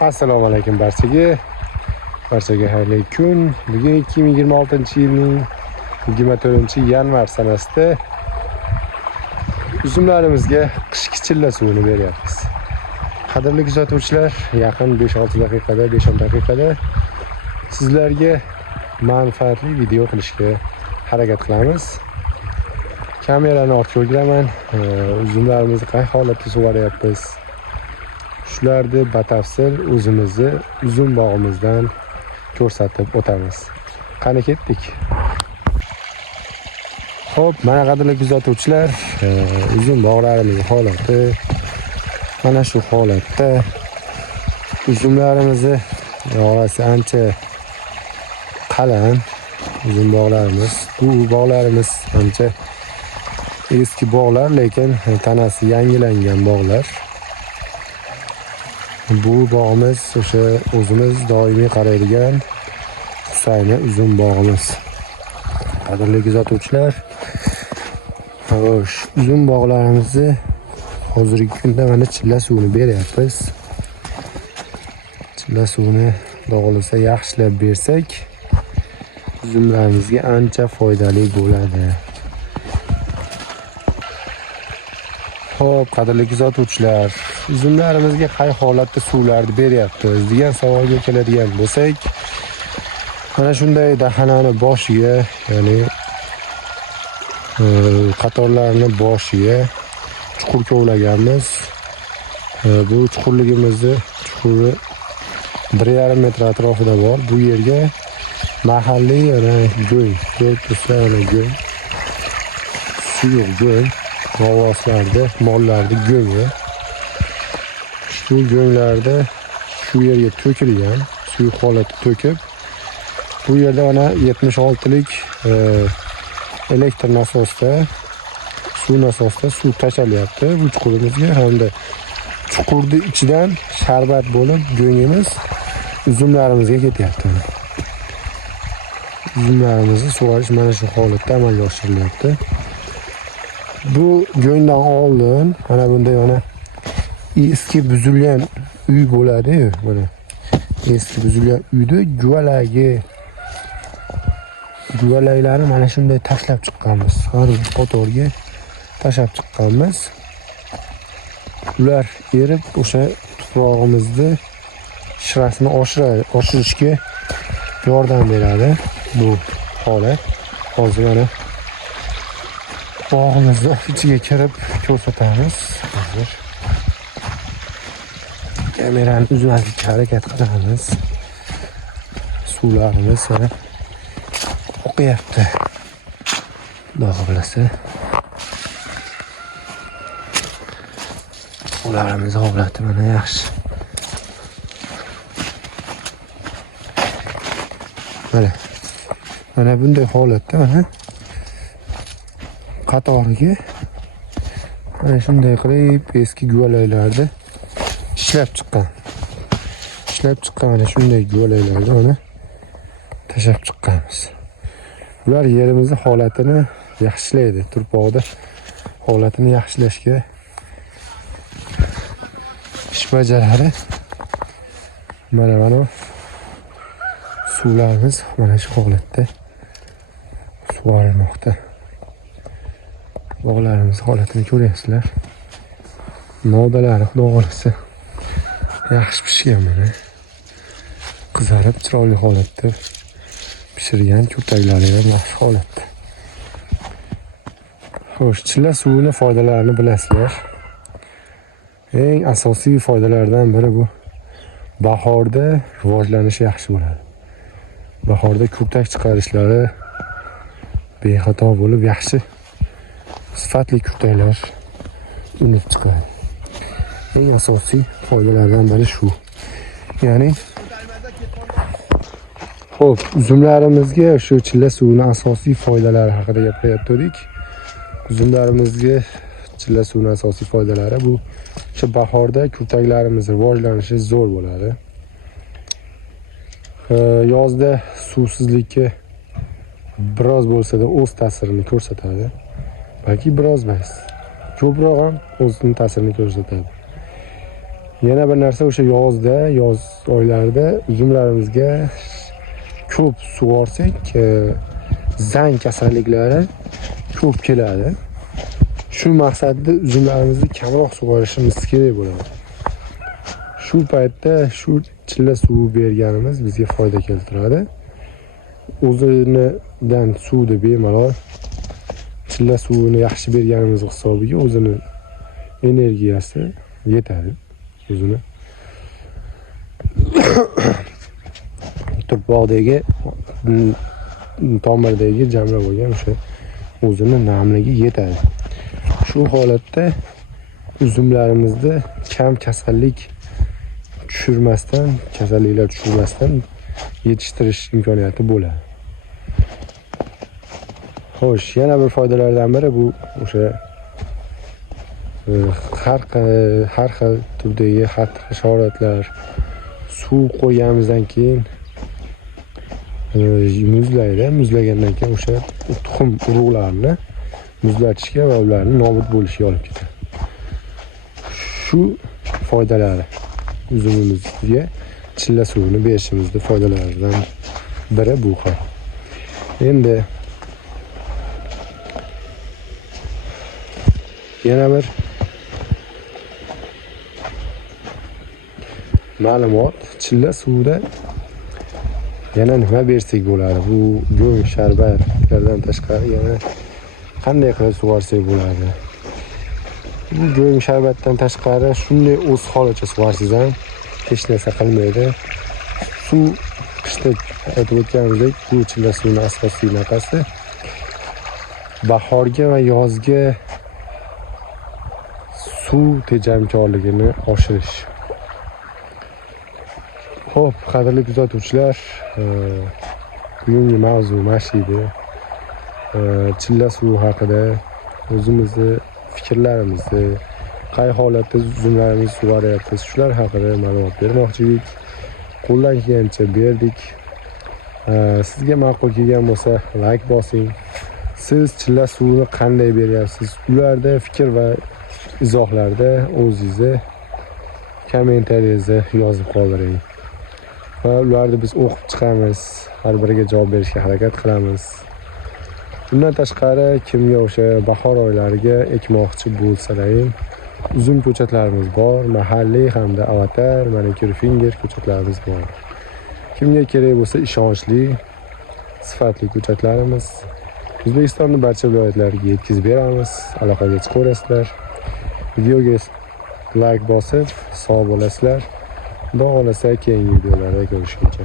Assalomu alaykum barchaga xayrli kun. Bugun 2026-yilning 24-yanvar sanasida uzumlarimizga qishki chilla suvini beryapmiz. Qadrli kuzatuvchilar, yaqin 5-6 daqiqada, 5-10 daqiqada sizlarga manfaatli video qilishga harakat qilamiz. Kamerani ortga o'giraman. Uzumlarimizni qay holatda sug'oryapmiz? Shularni batafsil o'zimizni uzum bog'imizdan ko'rsatib o'tamiz. Qani ketdik. Xo'p, mana qadrli kuzatuvchilar, uzum bog'larimizning holati mana shu holatda. Uzumlarimizni orasi ancha qalin uzum bog'larimiz. Bu bog'larimiz ancha eski bog'lar, lekin tanasi yangilangan bog'lar. Bu bog'imiz o'sha o'zimiz doimiy qaraydigan Husayni uzum bog'imiz. Qadrli kuzatuvchilar, uzum bog'larimizni hozirgi kunda mana chilla suvini beryapmiz. Chilla suvini dog'lisa yaxshilab bersak, uzumlarimizga ancha foydali bo'ladi. Xo'p, qadrli kuzatuvchilar, uzumlarimizga qay holatda suvlarni beryapmiz degan savolga keladigan bo'lsak, mana shunday dahanani boshiga, ya'ni qatorlarni boshiga chuqur kovlaganmiz. Bu chuqurligimizni chuquri 1,5 metr atrofida bor. Bu yerga mahalliy go'ng, ko'rib turibsizlar, go'ng, suyuq go'ng, g'avvoslarni, mollarni go'ngi. Shu go'nglarda shu yerga to'kilgan, suyuq holatda to'kib, bu yerda mana 76lik elektr nasosda, suv nasosda suv tashalyapti bu chuqurimizga, hamda chuqurni ichidan sharbat bo'lib go'ngimiz uzumlarimizga ketyapti. Uzumlarimizni sug'orish mana shu holatda amalga oshirilyapti. Bu go'ngdan oldin mana bunday eski buzilgan uy bo'ladi-yu, mana eski buzilgan uyda guvalaklarni mana shunday tashlab chiqqanmiz. Har bir qatorga tashlab chiqqanmiz. Ular erib o'sha tuprog'imizni shirasini oshirishga yordam beradi bu holat. Hozir mana bog'imizni ichiga kirib ko'rsatamiz. Hozir kamerani uzmaslikka harakat qilamiz. Suvlarimiz oqyapti. Xudo xohlasa suvlarimiz holati mana yaxshi. Mana bunday holatda mana qatoriga mana shunday qilib eski guvalaklarni ishlab chiqqan mana shunday guvalaklarni mana tashlab chiqqanmiz. Ular yerimizni holatini yaxshilaydi, turpoqda holatini yaxshilashga ish bajaradi. Mana suvlarimiz mana shu holatda sug'orilmoqda. Bog'larimiz holatini ko'ryapsizlar. Novdalari xudo xohlasa yaxshi pishgan, mana qizarib chiroyli holatda pishirgan, kurtaklari ham yaxshi holatda. Xo'sh, chilla suvini foydalarini bilasizlar. Eng asosiy foydalardan biri bu bahorda rivojlanishi yaxshi bo'ladi. Bahorda kurtak chiqarishlari bexato bo'lib, yaxshi sifatli kurtaklar unib chiqadi. Eng asosiy foydalardan biri shu. Ya'ni xo'p, uzumlarimizga shu chilla suvini asosiy foydalari haqida gapirayotgandik. Uzumlarimizga chilla suvini asosiy foydalari bu o'sha bahorda kurtaklarimiz rivojlanishi zo'r bo'ladi. Yozda suvsizlikka biroz bo'lsa-da o'z ta'sirini ko'rsatadi. Balki biroz emas, ko'proq ham o'zining ta'sirini ko'rsatadi. Yana bir narsa o'sha yoz oylarida uzumlarimizga ko'p sug'orsak, zang kasalliklari ko'p keladi. Shu maqsadda uzumlarimizni kamroq sug'orishimiz kerak bo'ladi. Shu paytda shu chilla suvi berganimiz bizga foyda keltiradi. O'zidan suvni bemalol chilla suvini yaxshi berganimiz hisobiga o'zini energiyasi yetadi. O'zini tuproqdagi tomirdagi jamlab olgan o'sha o'zini namligi yetadi. Shu holatda uzumlarimizda kam kasalliklar tushirmasdan yetishtirish imkoniyati bo'ladi. Xo'sh, yana bir foydalardan biri bu o'sha har xil turdagi hasharotlar suv qo'yganimizdan keyin muzlagandan keyin o'sha tuxum urug'larini muzlatishga va ularni nobud bo'lishiga olib ketadi. Shu foydalari uzumimizga chilla suvini berishimizning foydalaridan biri bu ham. Endi yana bir ma'lumot, chilla suvida yana nima bersak bo'ladi? Bu go'ng sharbatlardan tashqari yana qanday qilib sug'orsak bo'ladi? Bu go'ng sharbatdan tashqari shunday o'z holicha sug'orsangiz ham hech narsa qilmaydi. Suv qishda aytib o'tganimizdek, bu chilla suvning asosiy nafasi bahorga va yozga suv tejamkorligini oshirish. Xo'p, qadrli kuzatuvchilar, bugungi mavzu mana shu edi. Chilla suv haqida o'zimizni fikrlarimizni, qay holatda uzumlarimizni sug'oryapmiz, shular haqida ma'lumot bermoqchi edik. Qo'ldan kelgancha berdik. Sizga ma'qul kelgan bo'lsa, like bosing. Siz chilla suvini qanday beryapsiz? Ularda fikr va izohlarda o'zingizni kommentariyangizda yozib qoldiring. Va ularni biz o'qib chiqamiz, har biriga javob berishga harakat qilamiz. Bundan tashqari, kimga o'sha bahor oylariga ekmoqchi bo'lsalaring, uzum ko'chatlarimiz bor, mahalliy hamda avatar, manikür finger ko'chatlarimiz bor. Kimga kerak bo'lsa, ishonchli, sifatli ko'chatlarimiz O'zbekistonning barcha viloyatlariga yetkazib beramiz. Aloqaga chiqaverasizlar. Videoga like bosib, sog' bo'lasizlar. Xudo xolasa keyingi videolarda ko'rishguncha.